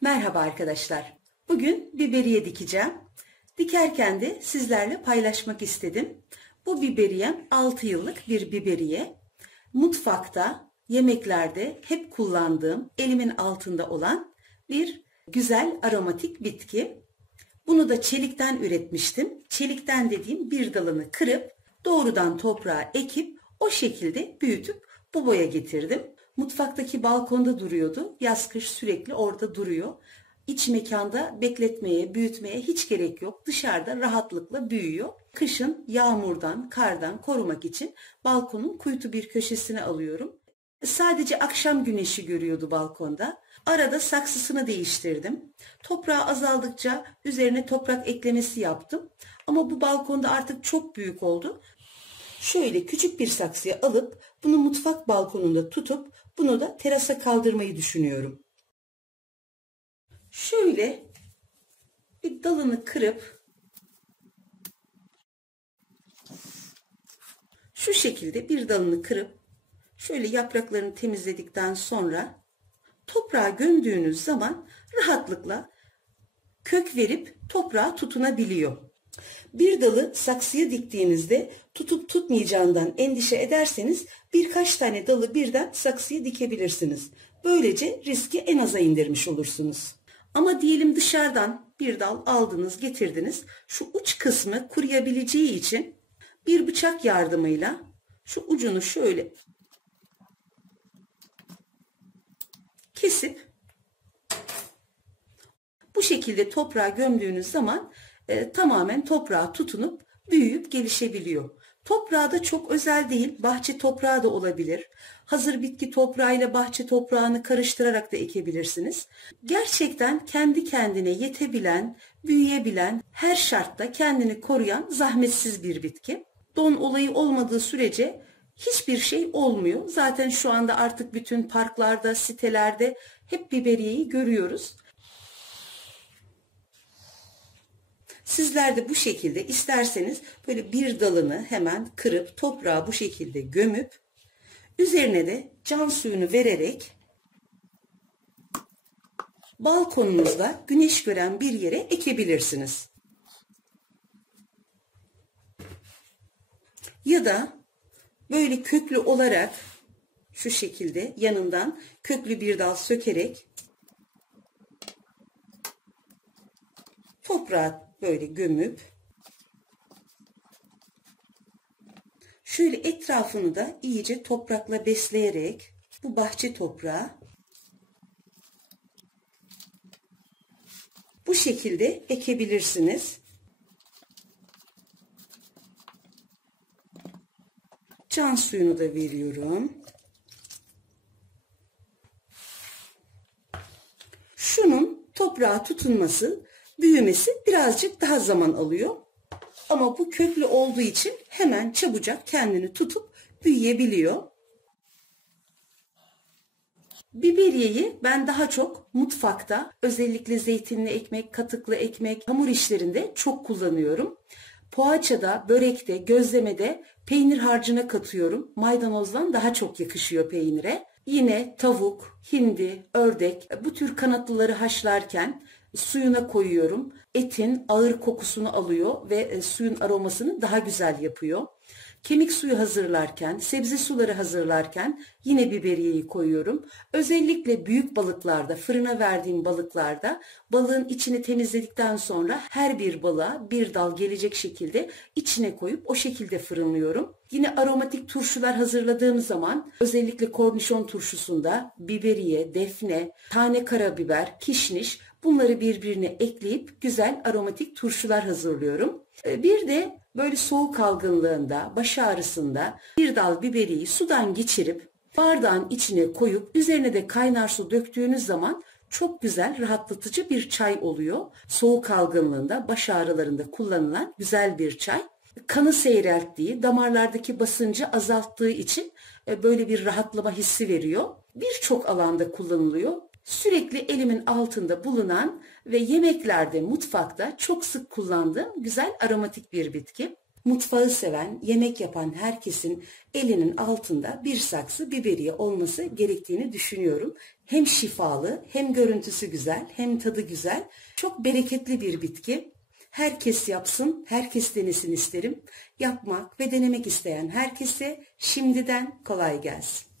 Merhaba arkadaşlar. Bugün biberiye dikeceğim. Dikerken de sizlerle paylaşmak istedim. Bu biberiyem 6 yıllık bir biberiye. Mutfakta, yemeklerde hep kullandığım, elimin altında olan bir güzel aromatik bitki. Bunu da çelikten üretmiştim. Çelikten dediğim bir dalını kırıp doğrudan toprağa ekip o şekilde büyütüp bu boya getirdim. Mutfaktaki balkonda duruyordu. Yaz kış sürekli orada duruyor. İç mekanda bekletmeye, büyütmeye hiç gerek yok. Dışarıda rahatlıkla büyüyor. Kışın yağmurdan, kardan korumak için balkonun kuytu bir köşesine alıyorum. Sadece akşam güneşi görüyordu balkonda. Arada saksısını değiştirdim. Toprağı azaldıkça üzerine toprak eklemesi yaptım. Ama bu balkonda artık çok büyük oldu. Şöyle küçük bir saksıya alıp bunu mutfak balkonunda tutup bunu da terasa kaldırmayı düşünüyorum. Şöyle bir dalını kırıp şu şekilde bir dalını kırıp şöyle yapraklarını temizledikten sonra toprağa gömdüğünüz zaman rahatlıkla kök verip toprağa tutunabiliyor. Bir dalı saksıya diktiğinizde tutup tutmayacağından endişe ederseniz birkaç tane dalı birden saksıya dikebilirsiniz. Böylece riski en aza indirmiş olursunuz. Ama diyelim dışarıdan bir dal aldınız, getirdiniz. Şu uç kısmı kuruyabileceği için bir bıçak yardımıyla şu ucunu şöyle kesip bu şekilde toprağa gömdüğünüz zaman tamamen toprağa tutunup büyüyüp gelişebiliyor. Toprağı da çok özel değil, bahçe toprağı da olabilir. Hazır bitki toprağıyla bahçe toprağını karıştırarak da ekebilirsiniz. Gerçekten kendi kendine yetebilen, büyüyebilen, her şartta kendini koruyan zahmetsiz bir bitki. Don olayı olmadığı sürece hiçbir şey olmuyor. Zaten şu anda artık bütün parklarda, sitelerde hep biberiyeyi görüyoruz. Sizler de bu şekilde isterseniz böyle bir dalını hemen kırıp toprağa bu şekilde gömüp üzerine de can suyunu vererek balkonunuzda güneş gören bir yere ekebilirsiniz. Ya da böyle köklü olarak şu şekilde yanından köklü bir dal sökerek toprağa böyle gömüp şöyle etrafını da iyice toprakla besleyerek bu bahçe toprağı bu şekilde ekebilirsiniz. Can suyunu da veriyorum. Şunun toprağa tutunması, büyümesi birazcık daha zaman alıyor. Ama bu köklü olduğu için hemen çabucak kendini tutup büyüyebiliyor. Biberiyeyi ben daha çok mutfakta, özellikle zeytinli ekmek, katıklı ekmek, hamur işlerinde çok kullanıyorum. Poğaçada, börekte, gözlemede peynir harcına katıyorum. Maydanozdan daha çok yakışıyor peynire. Yine tavuk, hindi, ördek bu tür kanatlıları haşlarken suyuna koyuyorum. Etin ağır kokusunu alıyor ve suyun aromasını daha güzel yapıyor. Kemik suyu hazırlarken, sebze suları hazırlarken yine biberiyeyi koyuyorum. Özellikle büyük balıklarda, fırına verdiğim balıklarda balığın içini temizledikten sonra her bir balığa bir dal gelecek şekilde içine koyup o şekilde fırınlıyorum. Yine aromatik turşular hazırladığım zaman özellikle kornişon turşusunda biberiye, defne, tane karabiber, kişniş bunları birbirine ekleyip güzel aromatik turşular hazırlıyorum. Bir de böyle soğuk algınlığında, baş ağrısında bir dal biberiyi sudan geçirip bardağın içine koyup üzerine de kaynar su döktüğünüz zaman çok güzel rahatlatıcı bir çay oluyor. Soğuk algınlığında, baş ağrılarında kullanılan güzel bir çay. Kanı seyrelttiği, damarlardaki basıncı azalttığı için böyle bir rahatlama hissi veriyor. Birçok alanda kullanılıyor. Sürekli elimin altında bulunan ve yemeklerde, mutfakta çok sık kullandığım güzel aromatik bir bitki. mutfağı seven, yemek yapan herkesin elinin altında bir saksı biberiye olması gerektiğini düşünüyorum. Hem şifalı, hem görüntüsü güzel, hem tadı güzel. Çok bereketli bir bitki. Herkes yapsın, herkes denesin isterim. Yapmak ve denemek isteyen herkese şimdiden kolay gelsin.